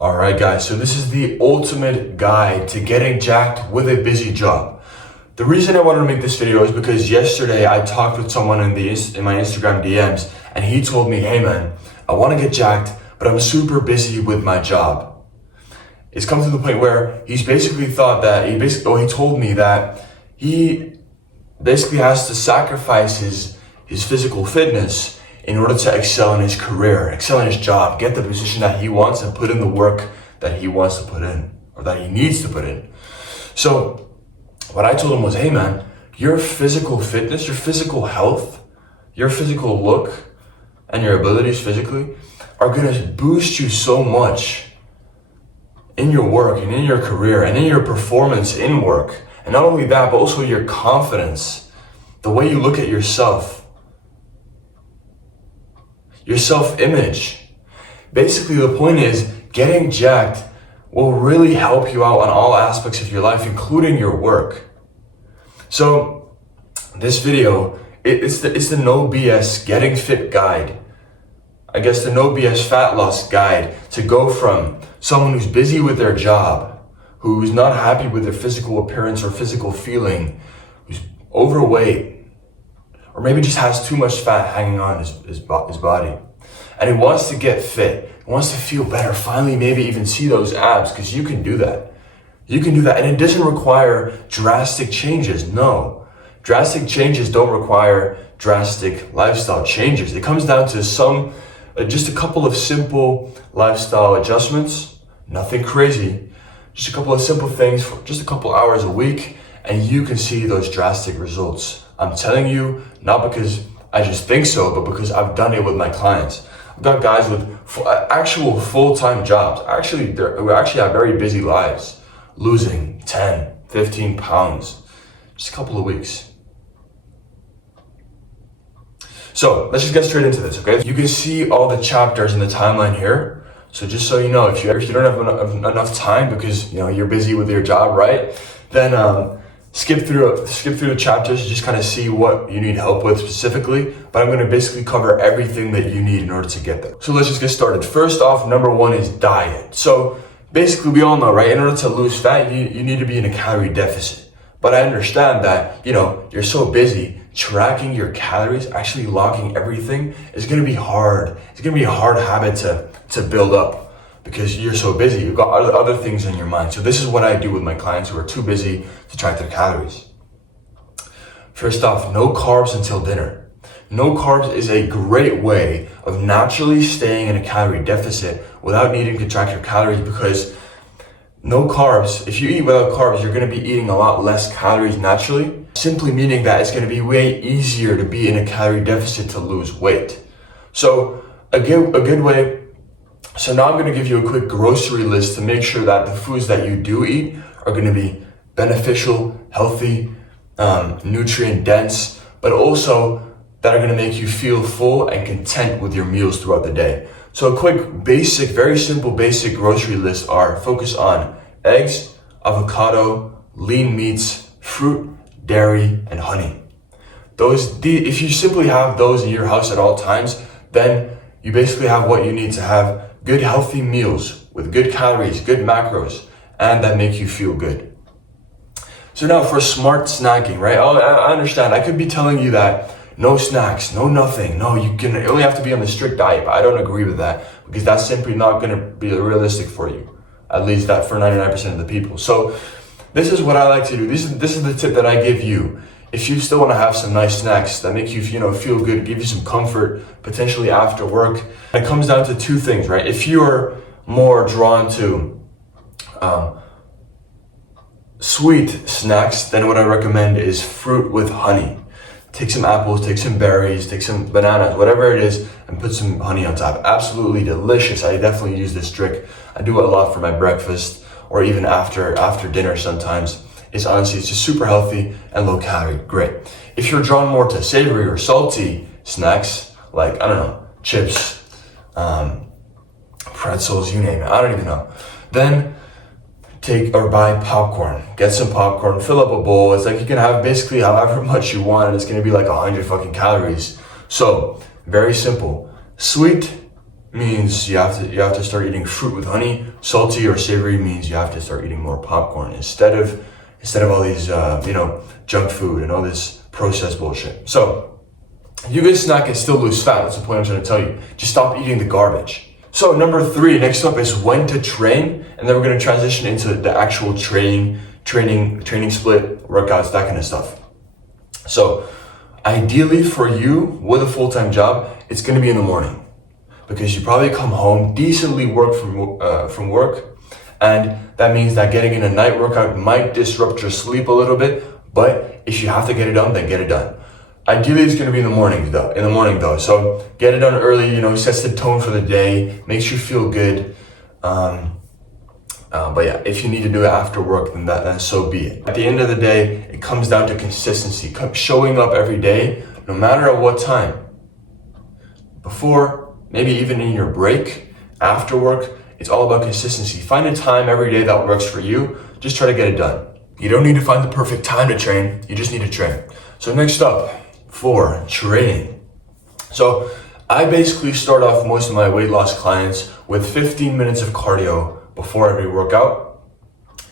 Alright guys, so this is the ultimate guide to getting jacked with a busy job. The reason I wanted to make this video is because yesterday I talked with someone in my Instagram DMs and he told me, hey man, I want to get jacked, but I'm super busy with my job. It's come to the point where he told me that he basically has to sacrifice his physical fitness in order to excel in his career, excel in his job, get the position that he wants and put in the work that he wants to put in or that he needs to put in. So what I told him was, hey man, your physical fitness, your physical health, your physical look and your abilities physically are gonna boost you so much in your work and in your career and in your performance in work. And not only that, but also your confidence, the way you look at yourself, your self-image. Basically, the point is getting jacked will really help you out on all aspects of your life, including your work. So this video, it's the no BS getting fit guide. I guess the no BS fat loss guide to go from someone who's busy with their job, who's not happy with their physical appearance or physical feeling, who's overweight, or maybe just has too much fat hanging on his body. And he wants to get fit, he wants to feel better, finally maybe even see those abs, because you can do that. You can do that, and it doesn't require drastic changes, no. Drastic changes don't require drastic lifestyle changes. It comes down to just a couple of simple lifestyle adjustments, nothing crazy, just a couple of simple things for just a couple hours a week, and you can see those drastic results. I'm telling you, not because I just think so, but because I've done it with my clients. I've got guys with actual full-time jobs, who actually have very busy lives, losing 10, 15 pounds, just a couple of weeks. So let's just get straight into this, okay? You can see all the chapters in the timeline here. So just so you know, if you don't have enough time because you're busy with your job, right? Then skip through the chapters to just kind of see what you need help with specifically, but I'm going to basically cover everything that you need in order to get there. So let's just get started. First off, number one is diet. So basically we all know, right? In order to lose fat, you need to be in a calorie deficit. But I understand that, you're so busy, tracking your calories, actually logging everything is going to be hard. It's going to be a hard habit to build up, because you're so busy, you've got other things in your mind. So this is what I do with my clients who are too busy to track their calories. First off, no carbs until dinner. No carbs is a great way of naturally staying in a calorie deficit without needing to track your calories, because no carbs, if you eat without carbs, you're gonna be eating a lot less calories naturally, simply meaning that it's gonna be way easier to be in a calorie deficit to lose weight. So a good way. So now I'm going to give you a quick grocery list to make sure that the foods that you do eat are going to be beneficial, healthy, nutrient dense, but also that are going to make you feel full and content with your meals throughout the day. So a quick very simple basic grocery list are focus on eggs, avocado, lean meats, fruit, dairy, and honey. If you simply have those in your house at all times, then you basically have what you need to have good healthy meals with good calories, good macros, and that make you feel good. So now for smart snacking, right? I understand. I could be telling you that no snacks, no nothing. No, you only have to be on the strict diet, but I don't agree with that, because that's simply not going to be realistic for you. At least that for 99% of the people. So this is what I like to do. This is the tip that I give you. If you still want to have some nice snacks that make you, feel good, give you some comfort, potentially after work, it comes down to two things, right? If you're more drawn to sweet snacks, then what I recommend is fruit with honey. Take some apples, take some berries, take some bananas, whatever it is, and put some honey on top. Absolutely delicious. I definitely use this trick. I do it a lot for my breakfast, or even after dinner sometimes. It's just super healthy and low calorie. Great. If you're drawn more to savory or salty snacks, like, I don't know, chips, pretzels, you name it, I don't even know, then take or buy popcorn. Get some popcorn, fill up a bowl. It's like you can have basically however much you want, and it's gonna be like 100 fucking calories. So, very simple. Sweet means you have to start eating fruit with honey. Salty or savory means you have to start eating more popcorn instead of all these junk food and all this processed bullshit. So you can snack and still lose fat. That's the point I'm trying to tell you. Just stop eating the garbage. So number 3, next up is when to train, and then we're going to transition into the actual training split, workouts, that kind of stuff. So ideally for you with a full-time job, it's going to be in the morning, because you probably come home, decently work from work, and that means that getting in a night workout might disrupt your sleep a little bit, but if you have to get it done, then get it done. Ideally, it's going to be in the morning though. So get it done early, sets the tone for the day, makes you feel good. But yeah, if you need to do it after work, then so be it. At the end of the day, it comes down to consistency, showing up every day, no matter at what time. Before, maybe even in your break, after work, it's all about consistency. Find a time every day that works for you. Just try to get it done. You don't need to find the perfect time to train. You just need to train. So next up, 4, training. So I basically start off most of my weight loss clients with 15 minutes of cardio before every workout.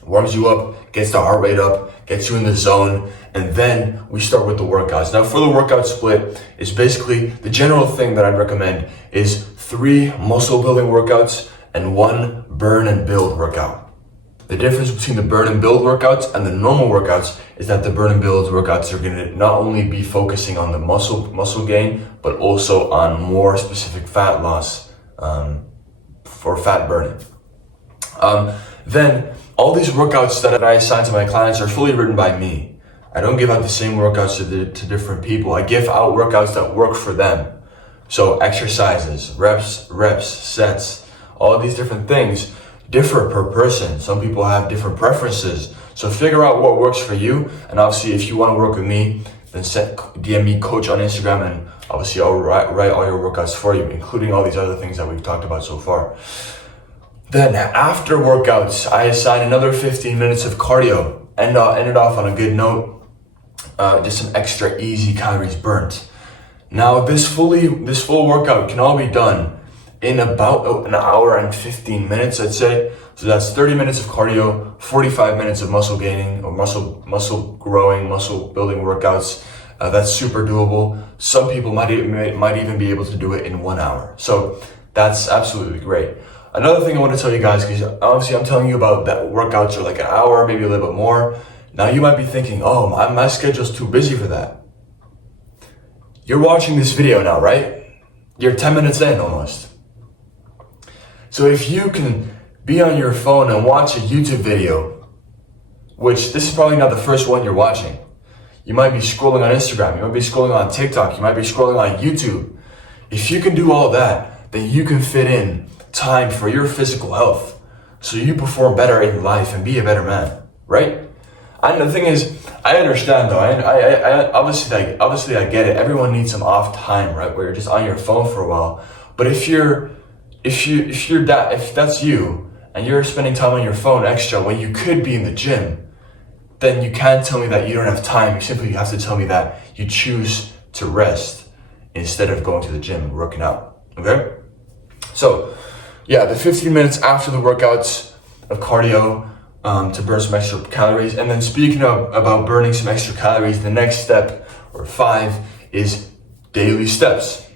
Warms you up, gets the heart rate up, gets you in the zone, and then we start with the workouts. Now for the workout split, it's basically the general thing that I'd recommend is 3 muscle building workouts and 1 burn and build workout. The difference between the burn and build workouts and the normal workouts is that the burn and build workouts are going to not only be focusing on the muscle gain, but also on more specific fat loss for fat burning. Then all these workouts that I assign to my clients are fully written by me. I don't give out the same workouts to different people. I give out workouts that work for them. So exercises, reps, sets, all of these different things differ per person. Some people have different preferences. So figure out what works for you. And obviously, if you want to work with me, then DM me coach on Instagram, and obviously I'll write all your workouts for you, including all these other things that we've talked about so far. Then after workouts, I assign another 15 minutes of cardio and end it off on a good note. Just some extra easy calories burnt. Now this full workout can all be done in about an hour and 15 minutes, I'd say. So that's 30 minutes of cardio, 45 minutes of muscle gaining or muscle growing, muscle building workouts. That's super doable. Some people might even be able to do it in 1 hour. So that's absolutely great. Another thing I want to tell you guys, because obviously I'm telling you about that workouts are like an hour, maybe a little bit more. Now you might be thinking, oh, my schedule's too busy for that. You're watching this video now, right? You're 10 minutes in almost. So if you can be on your phone and watch a YouTube video, which this is probably not the first one you're watching. You might be scrolling on Instagram, you might be scrolling on TikTok, you might be scrolling on YouTube. If you can do all that, then you can fit in time for your physical health so you perform better in life and be a better man, right? And the thing is, I understand though, I obviously I get it. Everyone needs some off time, right? Where you're just on your phone for a while. But if that's you and you're spending time on your phone extra when you could be in the gym, then you can't tell me that you don't have time. You simply have to tell me that you choose to rest instead of going to the gym and working out, okay? So yeah, the 15 minutes after the workouts of cardio to burn some extra calories. And then speaking about burning some extra calories, the next step, or 5, is daily steps.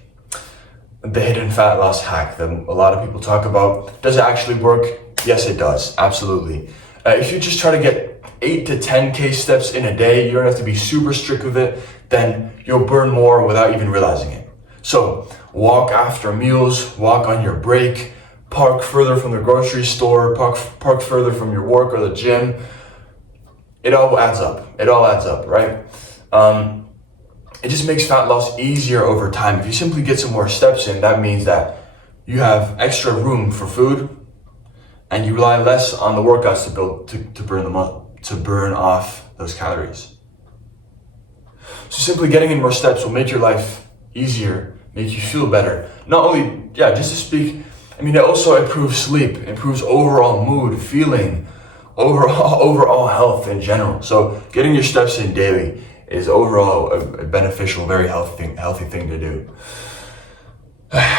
The hidden fat loss hack that a lot of people talk about. Does it actually work? Yes, it does. Absolutely. If you just try to get 8 to 10K steps in a day, you don't have to be super strict with it, then you'll burn more without even realizing it. So walk after meals, walk on your break, park further from the grocery store, park further from your work or the gym. It all adds up, right? It just makes fat loss easier over time. If you simply get some more steps in, that means that you have extra room for food and you rely less on the workouts to burn off those calories. So simply getting in more steps will make your life easier, make you feel better. Not only, just to speak, it also improves sleep, improves overall mood, feeling, overall health in general. So getting your steps in daily is overall a beneficial, very healthy thing to do.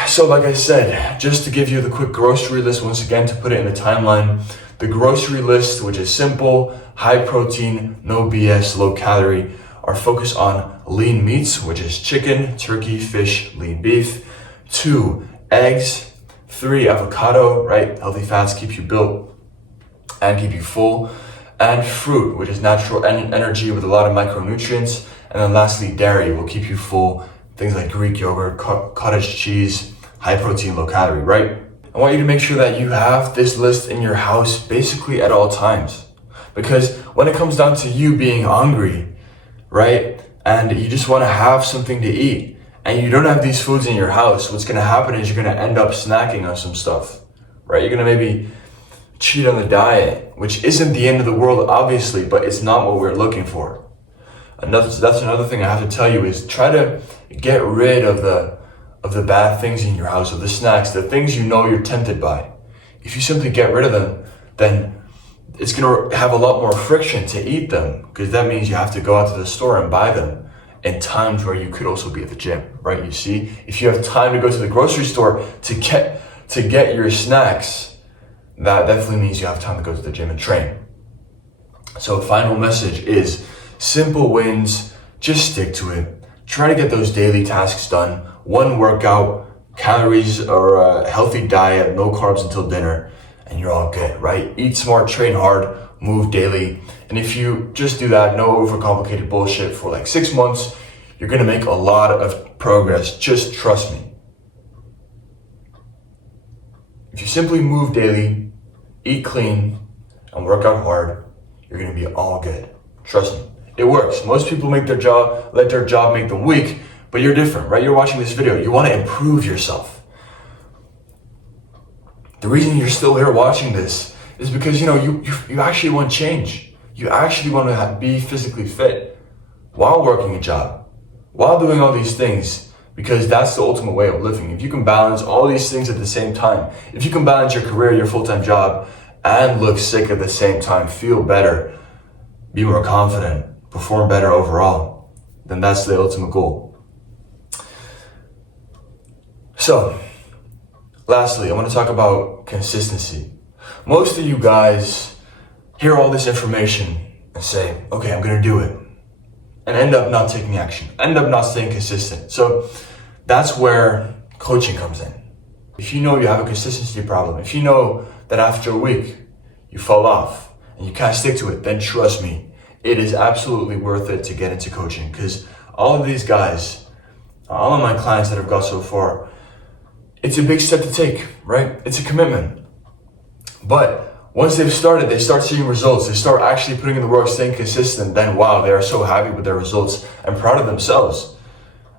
So like I said, just to give you the quick grocery list once again, to put it in the timeline, the grocery list, which is simple, high protein, no BS, low calorie, are focused on lean meats, which is chicken, turkey, fish, lean beef. 2, eggs. 3, avocado, right? Healthy fats keep you built and keep you full. And fruit, which is natural energy with a lot of micronutrients. And then lastly, dairy will keep you full. Things like Greek yogurt, cottage cheese, high protein, low calorie, right? I want you to make sure that you have this list in your house basically at all times. Because when it comes down to you being hungry, right? And you just want to have something to eat and you don't have these foods in your house, what's going to happen is you're going to end up snacking on some stuff, right? You're going to maybe cheat on the diet, which isn't the end of the world, obviously, but it's not what we're looking for. That's another thing I have to tell you is try to get rid of the bad things in your house, of the snacks, the things you know you're tempted by. If you simply get rid of them, then it's going to have a lot more friction to eat them, because that means you have to go out to the store and buy them in times where you could also be at the gym, right? You see, if you have time to go to the grocery store to get your snacks, that definitely means you have time to go to the gym and train. So final message is simple wins, just stick to it. Try to get those daily tasks done. 1 workout, calories or a healthy diet, no carbs until dinner, and you're all good, right? Eat smart, train hard, move daily. And if you just do that, no overcomplicated bullshit for like 6 months, you're gonna make a lot of progress. Just trust me. If you simply move daily, eat clean, and work out hard, you're gonna be all good. Trust me, it works. Most people let their job make them weak, but you're different, right? You're watching this video, you wanna improve yourself. The reason you're still here watching this is because you actually want change. You actually want to be physically fit while working a job, while doing all these things, because that's the ultimate way of living. If you can balance all these things at the same time, if you can balance your career, your full-time job, and look sick at the same time, feel better, be more confident, perform better overall, then that's the ultimate goal. So, lastly, I want to talk about consistency. Most of you guys hear all this information and say, okay, I'm going to do it, and end up not taking action, end up not staying consistent. So that's where coaching comes in. If you know you have a consistency problem, if you know that after a week you fall off and you can't stick to it, then trust me, it is absolutely worth it to get into coaching, because all of these guys, all of my clients that have got so far, it's a big step to take, right? It's a commitment. But once they've started, they start seeing results, they start actually putting in the work, staying consistent, then wow, they are so happy with their results and proud of themselves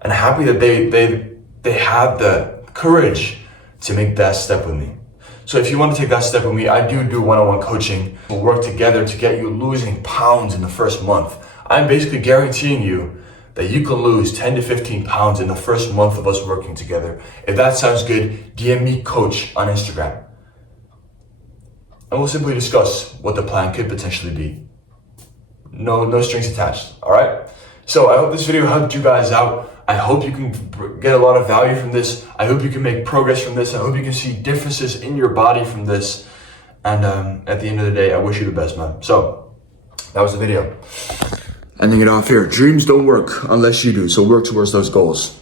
and happy that they had the courage to make that step with me. So if you want to take that step with me, I do one-on-one coaching. We'll work together to get you losing pounds in the first month. I'm basically guaranteeing you that you can lose 10 to 15 pounds in the first month of us working together. If that sounds good, DM me coach on Instagram. And we'll simply discuss what the plan could potentially be. No strings attached, all right? So I hope this video helped you guys out. I hope you can get a lot of value from this. I hope you can make progress from this. I hope you can see differences in your body from this. And at the end of the day, I wish you the best, man. So that was the video. Ending it off here. Dreams don't work unless you do. So work towards those goals.